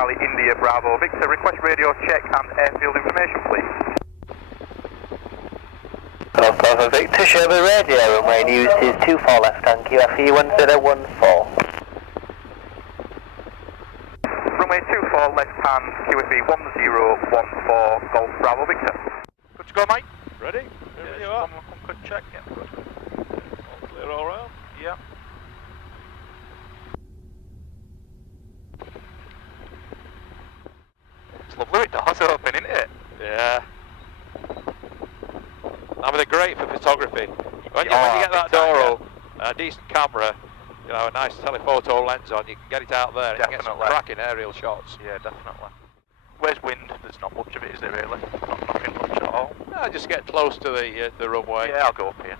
Charlie India Bravo Victor, request radio check and airfield information please. Bravo Victor, Sherburn Radio, runway news is 24 left on QFE 1014. Runway 24 left hand, QFE 1014, Golf Bravo Victor. Good to go mate? Ready? Yes, you are. one quick check, yeah, good. All clear all round? Yeah. It's lovely with doors open, isn't it? Yeah. I mean, they're great for photography. When you get that exactly. door open, a decent camera, you know, a nice telephoto lens on, you can get it out there and you can get some Definitely. cracking aerial shots. Yeah, definitely. Where's wind? There's not much of it, is there really? Nothing much at all. No, just get close to the runway. Yeah, I'll go up here.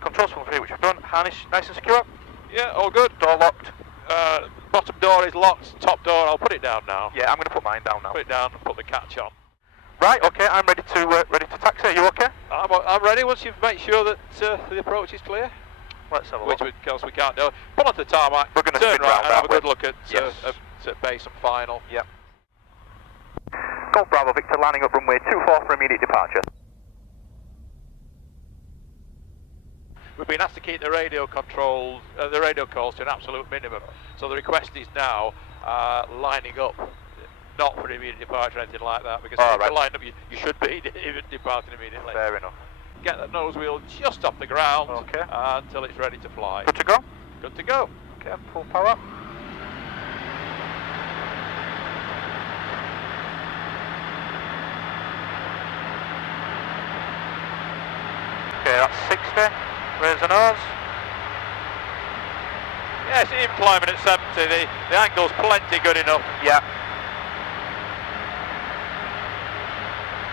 Controls from 3, which we've done. Harness nice and secure. Yeah, all good. Door locked. Bottom door is locked, top door, I'll put it down now. Yeah, I'm going to put mine down now. Put it down and put the catch on. Right, okay, I'm ready to taxi. Are you okay? I'm ready once you've made sure that the approach is clear. Let's have a Which look. of course we can't do. Pull onto the tarmac, We're gonna turn spin right round, and have a aren't we? good look at Yes. base and final. Yep. Golf Bravo Victor lining up runway 24 for immediate departure. We've been asked to keep the radio controls, the radio calls to an absolute minimum. So the request is now lining up, not for immediate departure or anything like that, because if you're lined up, you should be departing immediately. Fair enough. Get the nose wheel just off the ground Okay. until it's ready to fly. Good to go? Good to go. Okay, full power. Okay, that's 60. Raise the nose. Yes, in climbing at 70, the angle's plenty good enough. Yeah.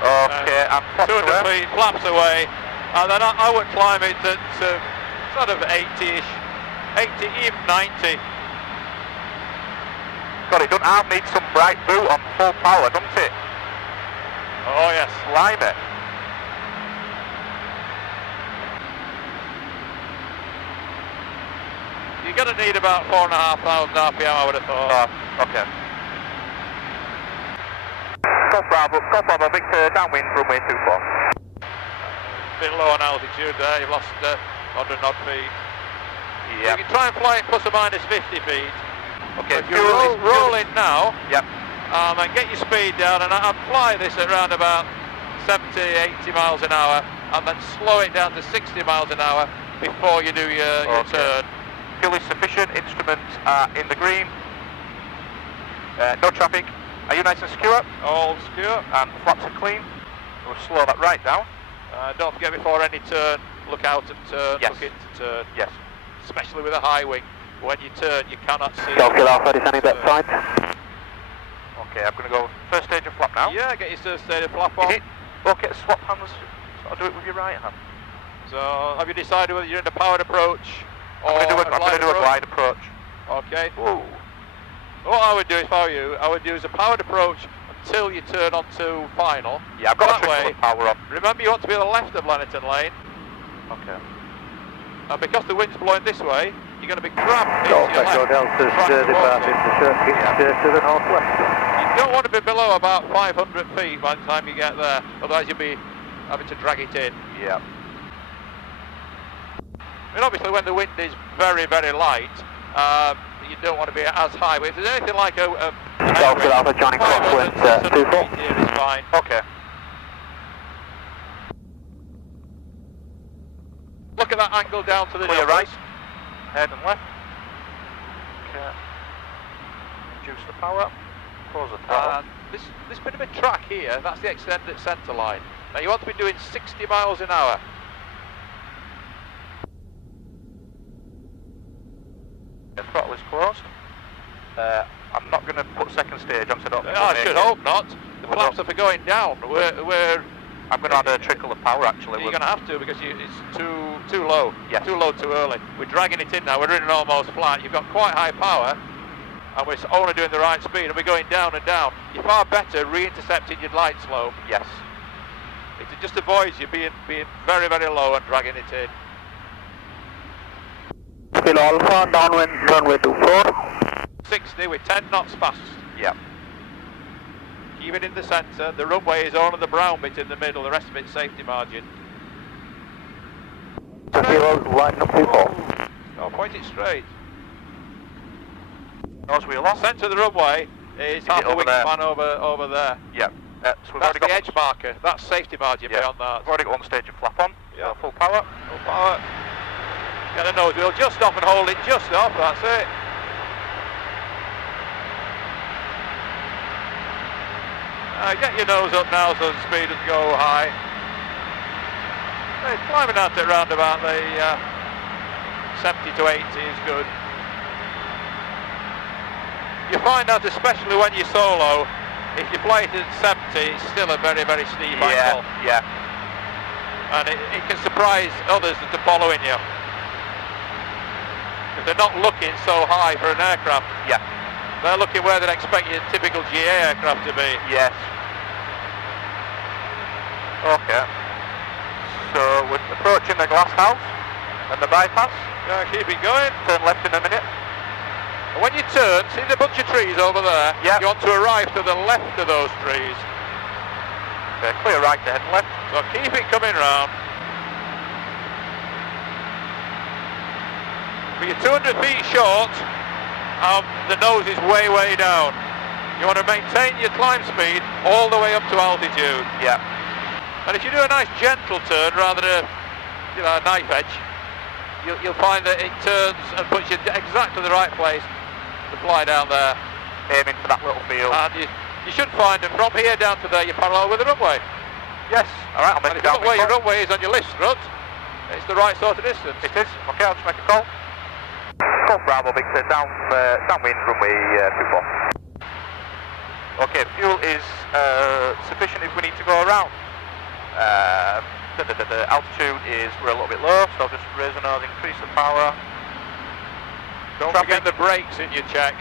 Okay, and flaps 200 away. feet, flaps away, and then I would climb it at sort of 80-ish, 80, even 90. God, it doesn't half need some bright boot on full power, doesn't it? Oh yes. Slime it. You're going to need about 4,500 RPM, I would have thought. Okay. Golf Bravo Victor, downwind, runway 24. Bit low on altitude there, you've lost 100 odd feet. Yep. You can try and fly it plus or minus 50 feet. Okay, If you roll in now, Yep. and get your speed down, and I'd fly this at around about 70, 80 miles an hour, and then slow it down to 60 miles an hour before you do your turn. Fuel is sufficient, instruments are in the green. No traffic. Are you nice and secure? All secure. And the flaps are clean. We'll slow that right down. Don't forget before any turn, look out and turn, Yes. look into turn. Yes. Especially with a high wing. When you turn, you cannot see. Golf Alpha descending that side. Okay, I'm going to go first stage of flap now. Yeah, get your first stage of flap on. Is it okay to swap hands? I'll do it with your right hand. So, have you decided whether you're in a powered approach or I'm going to do a glide approach. Okay. Ooh. What I would do if I were you, I would use a powered approach until you turn onto final. Yeah, I've got that a trickle way. of power on. Remember, you want to be on the left of Lennerton Lane, Okay. and because the wind's blowing this way, you're going to be grabbed Golf into your Echo left. Delta's Track the departing water. the circuit to the northwest. You don't want to be below about 500 feet by the time you get there, otherwise you'll be having to drag it in. Yeah. I mean, obviously when the wind is very, very light, you don't want to be as high, but if there's anything like a Golf Alpha joining crosswind 24. here is fine. Okay. Look at that angle down to the Clear north. right. Head and left. Okay. Reduce the power. Close the throttle. And this bit of a track here, that's the extended centre line. Now you want to be doing 60 miles an hour. The throttle is closed. I'm not going to put second stage on, so I don't think I we'll should make it. hope not. The Well, flaps are for going down. I'm going to add a trickle of power actually. You're going to have to because it's too low. Yes. Too low too early. We're dragging it in now. We're running almost flat. You've got quite high power, and we're only doing the right speed, and we're going down and down. You're far better re-intercepting your light slope. Yes. It just avoids you being very, very low and dragging it in. Kilo Alpha, downwind, runway 24. 60 with 10 knots fast. Yeah. Keep it in the centre. The runway is only the brown bit in the middle, the rest of it's safety margin. Line up 24. Oh, point it straight. Nose wheel on. Centre of the runway is half a wingspan over there. Yeah. So we've That's already got the edge marker. That's safety margin beyond that. We've already got one stage of flap on. Yeah. Full power. Full power. Get the nose wheel just off and hold it just off. That's it. Get your nose up now so the speed doesn't go high. It's climbing out at around about the 70 to 80 is good. You find out, especially when you solo, if you play it at 70, it's still a very, very steep angle. Yeah. And it can surprise others that are following you. Because they're not looking so high for an aircraft. Yeah. They're looking where they'd expect your typical GA aircraft to be. Yes. Okay. So we're approaching the glass house and the bypass. Yeah, keep it going. Turn left in a minute. And when you turn, see the bunch of trees over there? Yeah. You want to arrive to the left of those trees. Okay, clear right to head and left. So keep it coming round. But you're 200 feet short, the nose is way, way down. You want to maintain your climb speed all the way up to altitude. Yeah. And if you do a nice gentle turn rather than a knife edge, you'll find that it turns and puts you exactly the right place to fly down there. Aiming for that little field. And you should find that from here down to there you're parallel with the runway. Yes. All right, I'll make And it if you down. look where your runway is on your lift strut, it's the right sort of distance. It is. Okay, I'll just make a call. Call Bravo Victor, downwind runway 24. Okay, fuel is sufficient if we need to go around. The altitude is, we're a little bit low, so I'll just raise the nose, increase the power. Don't forget the brakes in your check.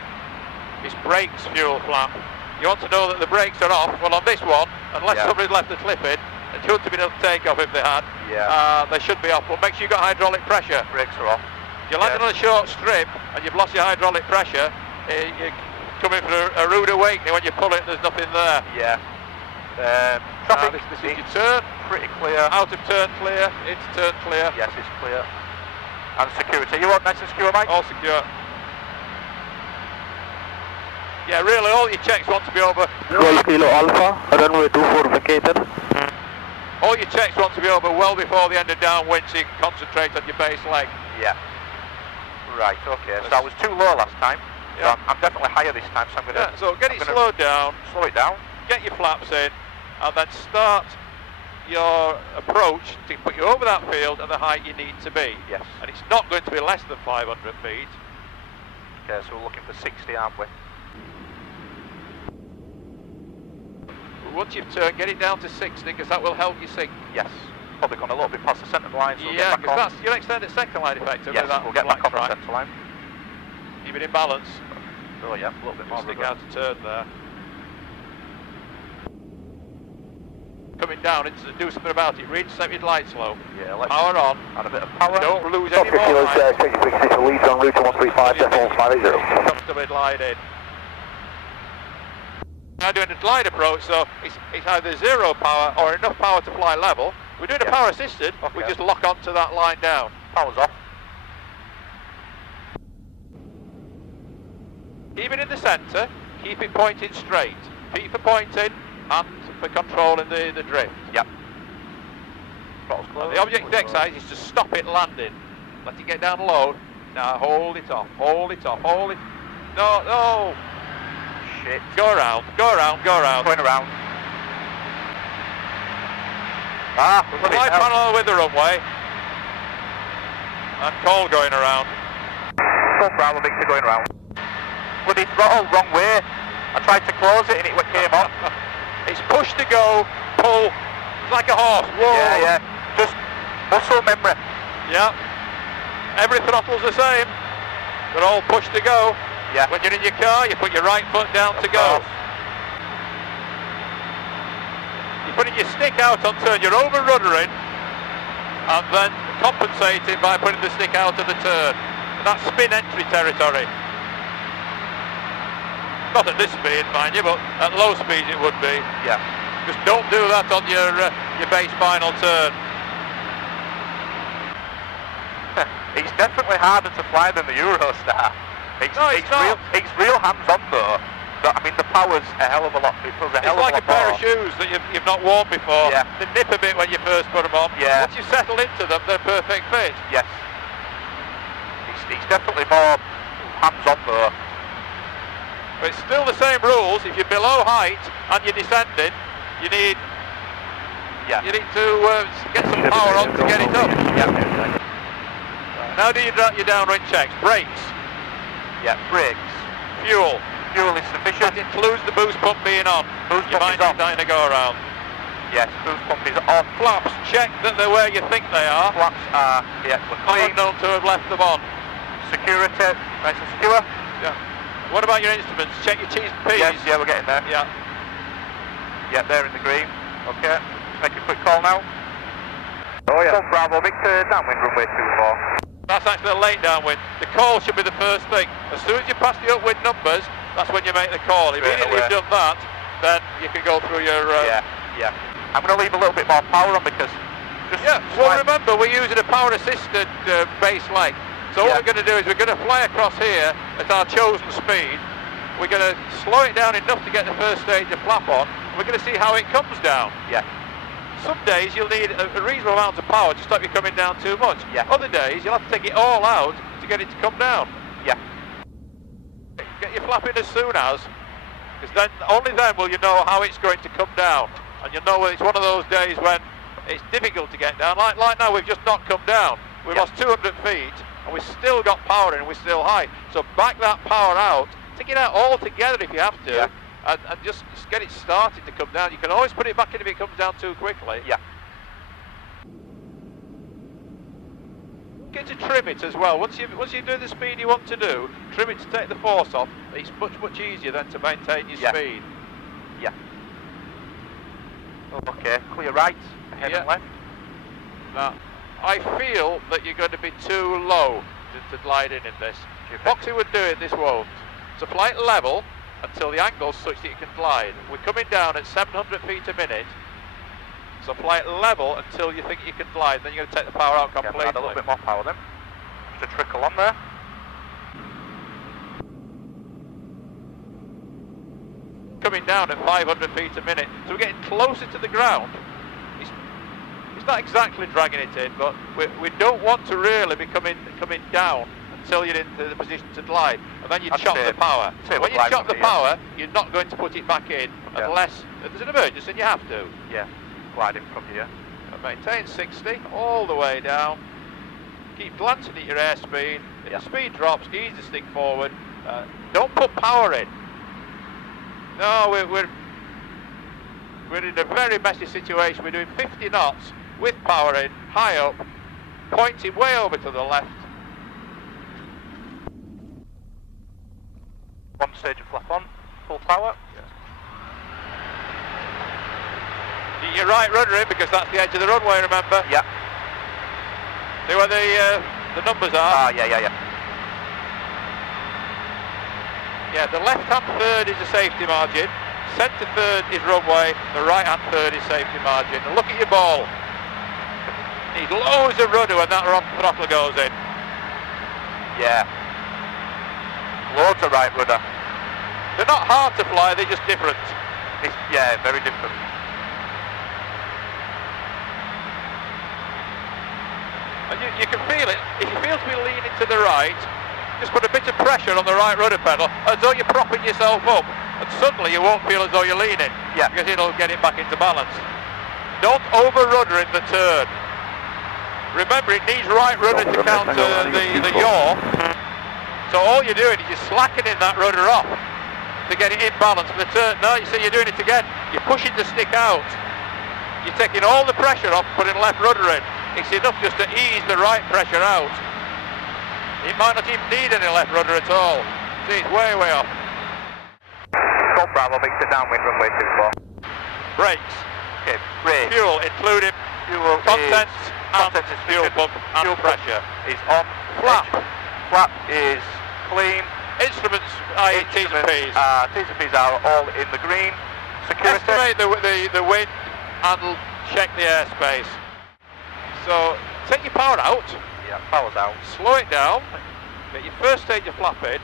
It's brakes fuel flap. You want to know that the brakes are off. Well, on this one, unless somebody's left the clip in, it shouldn't have been able to take off if they had. They should be off, but make sure you've got hydraulic pressure. Brakes are off. If you're landing on a short strip and you've lost your hydraulic pressure, you're coming for a rude awakening. When you pull it, there's nothing there. Yeah. Traffic. This is your turn. Pretty clear. Out of turn clear. Into turn clear. Yes, it's clear. And security. You want nice and secure, Mike? All secure. Yeah, really, all your checks want to be over. 12 Kilo Alpha, runway 24 vacated. All your checks want to be over well before the end of downwind, so you can concentrate on your base leg. Yeah. Right, okay. So I was too low last time. Yeah. So I'm definitely higher this time, so I'm going to... Yeah, so get it slowed down. Slow it down. Get your flaps in, and then start your approach to put you over that field at the height you need to be. Yes. And it's not going to be less than 500 feet. Okay, so we're looking for 60, aren't we? Once you've turned, get it down to 60, because that will help you sink. Yes. Probably gone a little bit past the centre line, so we'll Yeah, get back on. because you'll extend at second line effectively. Yes, that we'll get back on the track. centre line. Keep it in balance. Oh yeah, a little bit more. Stick out to turn there. Coming down, do something about it. Reintercept your light slope. Yeah, let's Power on. add a bit of power. Don't lose any more light. Check your position, leads on route 135.580. Comfortably glide in. Now doing a glide approach, so it's either zero power or enough power to fly level. We're doing a power assisted, we just lock onto that line down. Power's off. Keep it in the centre, keep it pointing straight. Feet for pointing, hands for controlling the drift. Yep. Throttle's closed. The objective exercise is to stop it landing. Let it get down low. Now hold it off, hold it off, hold it. No, no. Shit. Go around, go around, go around. Going around. Ah, we're Fly parallel with the runway. And Cole going around. Full Bravo Victor going around. Bloody throttle, wrong way. I tried to close it and it came off. It's push to go, pull. It's like a horse. Whoa. Yeah, yeah. Just muscle memory. Yeah. Every throttle's the same. They're all push to go. Yeah. When you're in your car, you put your right foot down to go. You're putting your stick out on turn, you're over ruddering, and then compensating by putting the stick out of the turn. And that's spin entry territory. Not at this speed, mind you, but at low speed it would be. Yeah. Just don't do that on your base final turn. It's definitely harder to fly than the Eurostar. It's real hands-on though. I mean, the power's a hell of a lot. It feels a hell of a lot more. It's like a pair of shoes that you've not worn before. Yeah. They nip a bit when you first put them on. Yeah. Once you settle into them, they're perfect fit. Yes. It's definitely more hands-on though. But it's still the same rules. If you're below height and you're descending, you need to get some power on to get it up. Yeah. Now do your downwind checks. Brakes. Yeah, brakes. Fuel. Fuel is sufficient. That includes the boost pump being on. Boost you pump might is on. need to go around. Yes, boost pump is on. Flaps, check that they're where you think they are. Flaps are, we're clean. Not known to have left them on. Security, nice and secure. Yeah. What about your instruments? Check your T's and P's. Yes, yeah, we're getting there. Yeah. Yeah, they're in the green. Okay, let's make a quick call now. Oh yeah. Golf Bravo, Victor, downwind runway 24. That's actually a late downwind. The call should be the first thing. As soon as you pass the upwind numbers, that's when you make the call. Immediately you've done that, then you can go through your... Yeah. I'm going to leave a little bit more power on because... Well remember, we're using a power-assisted base leg. So what we're going to do is we're going to fly across here at our chosen speed. We're going to slow it down enough to get the first stage of flap on. And we're going to see how it comes down. Yeah. Some days you'll need a reasonable amount of power to stop you coming down too much. Yeah. Other days you'll have to take it all out to get it to come down. Yeah. Get your flap in as soon as, because then only then will you know how it's going to come down, and you'll know when it's one of those days when it's difficult to get down. Like now, we've just not come down. We've lost 200 feet, and we've still got power in, and we're still high. So back that power out, take it out all together if you have to. And just get it started to come down. You can always put it back in if it comes down too quickly. Yeah. Get to trim it as well. Once you do the speed you want to do, trim it to take the force off. It's much easier then to maintain your speed. Yeah. Okay, clear right, ahead and left. Now, I feel that you're going to be too low to glide in this. Foxy would do it, this won't. So fly it level until the angle's such that you can glide. We're coming down at 700 feet a minute, so fly it level until you think you can glide, then you're going to take the power out completely. Add a little bit more power then, just a trickle on there. Coming down at 500 feet a minute, so we're getting closer to the ground. It's not exactly dragging it in, but we don't want to really be coming down until you're into the position to glide, and then you chop the power. When you chop the power, you're not going to put it back in unless there's an emergency and you have to. Yeah, gliding from here. Maintain 60 all the way down. Keep glancing at your airspeed. If the speed drops, ease the stick forward. Don't put power in. No, we're in a very messy situation. We're doing 50 knots with power in, high up, pointing way over to the left. One stage of flap on, full power. Get your right rudder in because that's the edge of the runway, remember? Yeah. See where the numbers are? Yeah. Yeah, the left-hand third is a safety margin, centre third is runway, the right-hand third is safety margin. And look at your ball. Need loads of rudder when that throttle goes in. Yeah. Loads of right rudder. They're not hard to fly, they're just different. Very different. And you can feel it. If you feel to be leaning to the right, just put a bit of pressure on the right rudder pedal as though you're propping yourself up, and suddenly you won't feel as though you're leaning, because it'll get it back into balance. Don't over rudder in the turn. Remember, it needs right rudder to counter the yaw. So all you're doing is you're slackening that rudder off to get it in balance for the turn. No, you see, you're doing it again. You're pushing the stick out. You're taking all the pressure off, putting left rudder in. It's enough just to ease the right pressure out. It might not even need any left rudder at all. See, it's way off. Golf Bravo, Victor, downwind, runway 24. Brakes. Okay, brakes. Fuel, including fuel contents is fuel pump and fuel pressure. Is on. Flap. Flap is clean. Instruments, i.e. T's and P's. T's and P's are all in the green. Security. Estimate the wind and check the airspace. So take your power out. Yeah, power's out. Slow it down. Get your first stage of flapping.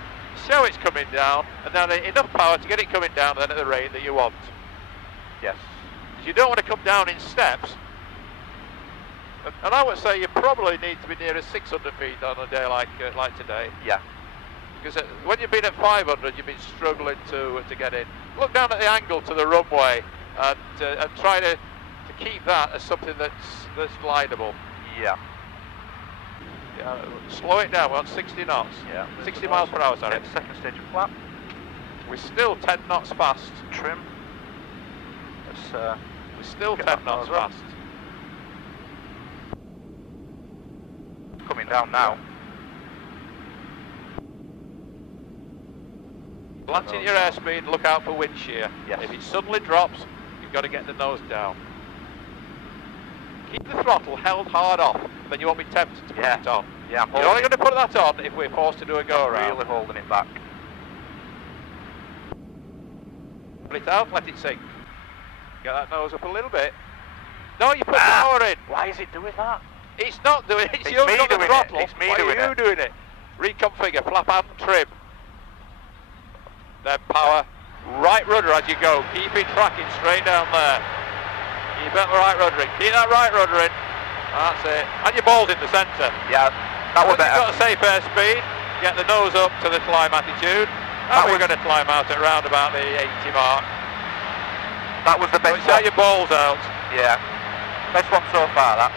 See how it's coming down, and then enough power to get it coming down then at the rate that you want. Yes. You don't want to come down in steps. And I would say you probably need to be near 600 feet on a day like today. Yeah. Because when you've been at 500, you've been struggling to get in. Look down at the angle to the runway and try to keep that as something that's glidable. Yeah. Yeah. Slow it down. We're on 60 knots. Yeah. 60 miles per hour. Sorry. Second stage of flap. We're still 10 knots fast. Trim. Let's. We're still 10 knots fast. Coming down now. Balancing your airspeed, look out for wind shear. Yes. If it suddenly drops, you've got to get the nose down. Keep the throttle held hard off, then you won't be tempted to put it on. Yeah, I'm You're only going to put that on if we're forced to do a go-around. Really holding it back. Put it out, let it sink. Get that nose up a little bit. No, you put power in. Why is it doing that? It's not doing it. It's It's you me got the doing it. throttle. It's me Why doing are you it. doing it? Reconfigure, flap and trim. Then power, right rudder as you go. Keep it tracking straight down there. Keep that right rudder in. Keep that right rudder in. That's it. And your ball's in the centre. Yeah, that was Once better. you've got a safe airspeed, get the nose up to the climb attitude. And we're going to climb out at around about the 80 mark. That was the best So your balls out. Yeah. Best one so far, that.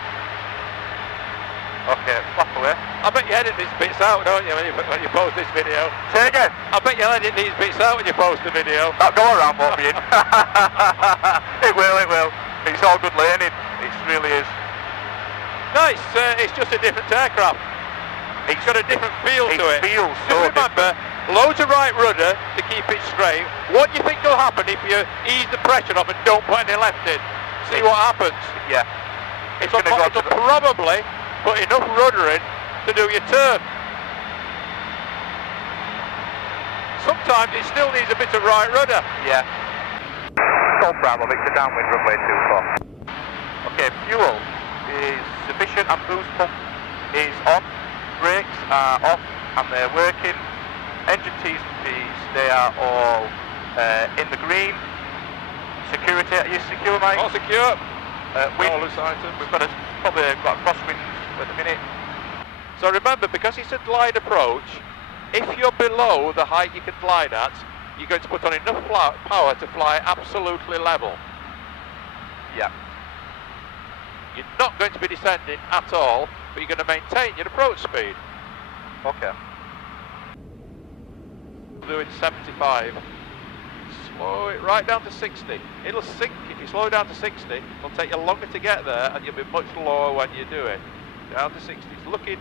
Okay, flap away. I bet you're editing these bits out, don't you, when you post this video? Say again. I bet you're editing these bits out when you post the video. That go around won't be in. It will, it will. It's all good learning. It really is. No, it's just a different aircraft. It's got a different feel to it. It feels Just so remember, loads of right rudder to keep it straight. What do you think will happen if you ease the pressure up and don't put any left in? See what happens. Yeah. It'll gonna go to the- probably put enough rudder in to do your turn. Sometimes it still needs a bit of right rudder. Yeah. Golf Bravo, Victor downwind runway 24. Okay, fuel is sufficient and boost pump is on. Brakes are off and they're working. Engine T's and P's, they are all in the green. Security, are you secure, Mike? All secure. Wind, All loose items. we've probably got a crosswind at the minute. So remember, because it's a glide approach, if you're below the height you can glide at, you're going to put on enough power to fly absolutely level. Yeah. You're not going to be descending at all, but you're going to maintain your approach speed. Okay. Doing 75. Slow it right down to 60. It'll sink if you slow down to 60. It'll take you longer to get there, and you'll be much lower when you do it. Down to 60. It's looking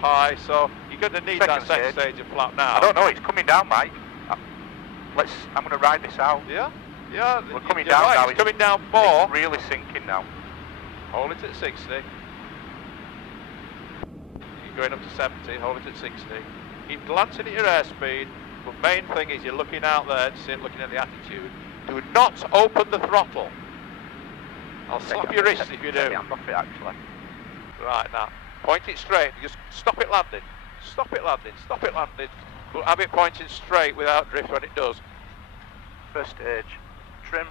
high, so you're going to need that second stage of flap now. I don't know, it's coming down, Mike. I'm going to ride this out. Yeah. We're coming you're down right, now. It's coming down more. It's really sinking now. Hold it at 60. You're going up to 70, hold it at 60. Keep glancing at your airspeed, but main thing is you're looking out there, looking at the attitude. Do not open the throttle. I'll slap your wrist if you do. I'm off it actually. Right, now, point it straight, just stop it landing. Stop it landing, stop it landing. But have it pointing straight without drift when it does. First stage, trim.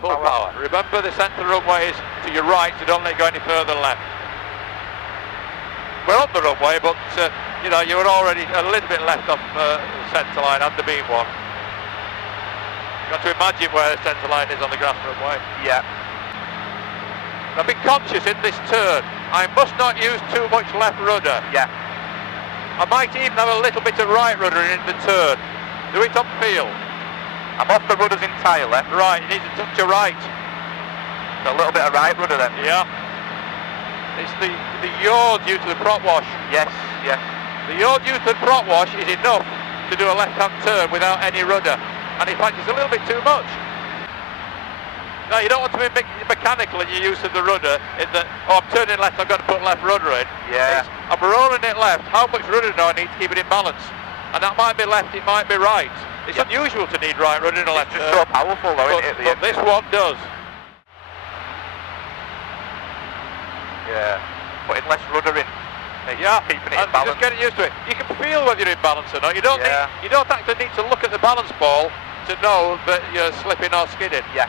Full power. Remember the centre runway is to your right, so don't let it go any further left. We're on the runway, but you know, you were already a little bit left off the centre line and the beam one. You've got to imagine where the centre line is on the grass runway. Yeah. Now be conscious in this turn. I must not use too much left rudder. Yeah. I might even have a little bit of right rudder in the turn. Do it on feel. I'm off the rudders entirely. Right, you need to touch your right. So a little bit of right rudder then. Yeah. It's the yaw due to the prop wash. Yes, yes. The yaw due to the prop wash is enough to do a left-hand turn without any rudder. And in fact, it's a little bit too much. No, you don't want to be mechanical in your use of the rudder in that, oh, I'm turning left, I've got to put left rudder in. Yeah. I'm rolling it left, how much rudder do I need to keep it in balance? and that might be left, it might be right. It's unusual to need right rudder in a left It's just turn. so powerful though, isn't it? But this one does. Yeah, putting less rudder in. Keeping it in balance. Just getting used to it. You can feel whether you're in balance or not. You don't actually need to look at the balance ball to know that you're slipping or skidding. Yeah,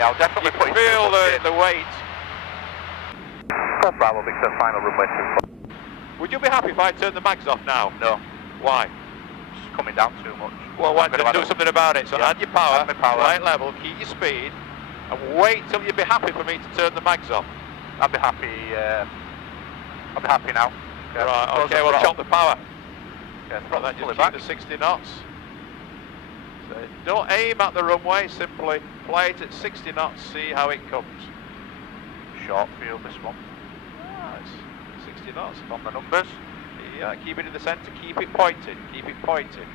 I'll definitely You can feel the weight. Golf Bravo, Victor, final runway 24. Would you be happy if I turned the mags off now? No. Why? It's coming down too much. Well, why don't you do something about it? So add your power, right level, keep your speed, and wait till you'd be happy for me to turn the mags off. I'll be happy. I'll be happy now. Okay. Right. Okay. Well, chop the power. Okay, And then just keep the 60 knots. So don't aim at the runway. Simply play it at 60 knots. See how it comes. Short field this one. It's 60 knots. On the numbers. Yeah. Keep it in the centre. Keep it pointed. Keep it pointed.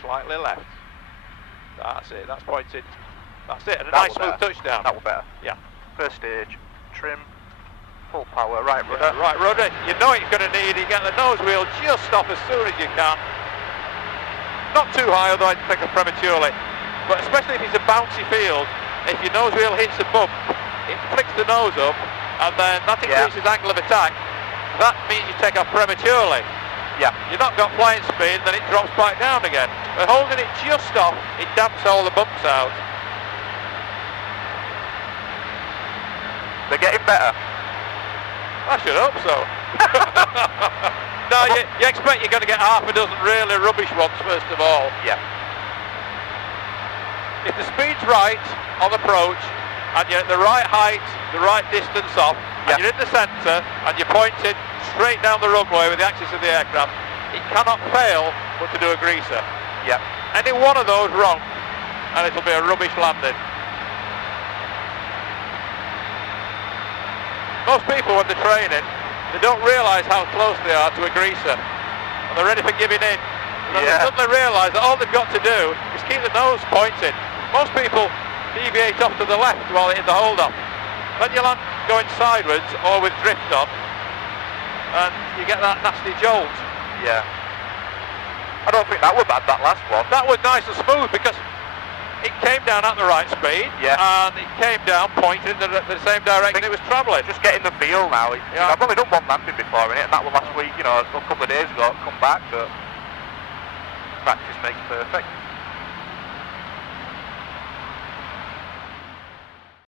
Slightly left. That's it. That's pointed. That's it. And a nice smooth touchdown. That was better. Yeah. First stage. Trim. Full power. Right rudder. Yeah, right rudder. You know what you're going to need. You get the nose wheel just off as soon as you can. Not too high, although I think it's prematurely. But especially if it's a bouncy field, if your nose wheel hits the bump, it flicks the nose up, and then that increases angle of attack. That means you take off prematurely. Yeah. You've not got flying speed, then it drops back down again. But holding it just off, it damps all the bumps out. They're getting better. I should hope so. No, you expect you're going to get half a dozen really rubbish ones first of all. Yeah. If the speed's right on approach, and you're at the right height, the right distance off, and you're in the centre, and you're pointed straight down the runway with the axis of the aircraft, it cannot fail but to do a greaser. Yeah. Any one of those wrong, and it'll be a rubbish landing. Most people, when they're training, they don't realise how close they are to a greaser, and they're ready for giving in. And then they suddenly realise that all they've got to do is keep the nose pointed. Most people deviate off to the left while they're in the hold-off. Then you land going sideways or with drift on, and you get that nasty jolt. Yeah. I don't think that was bad, that last one. That was nice and smooth because it came down at the right speed, and it came down pointed in the same direction it was travelling. Just getting the feel now. I've only done one landing before in it, and that was last week, a couple of days ago, come back, but practice makes perfect.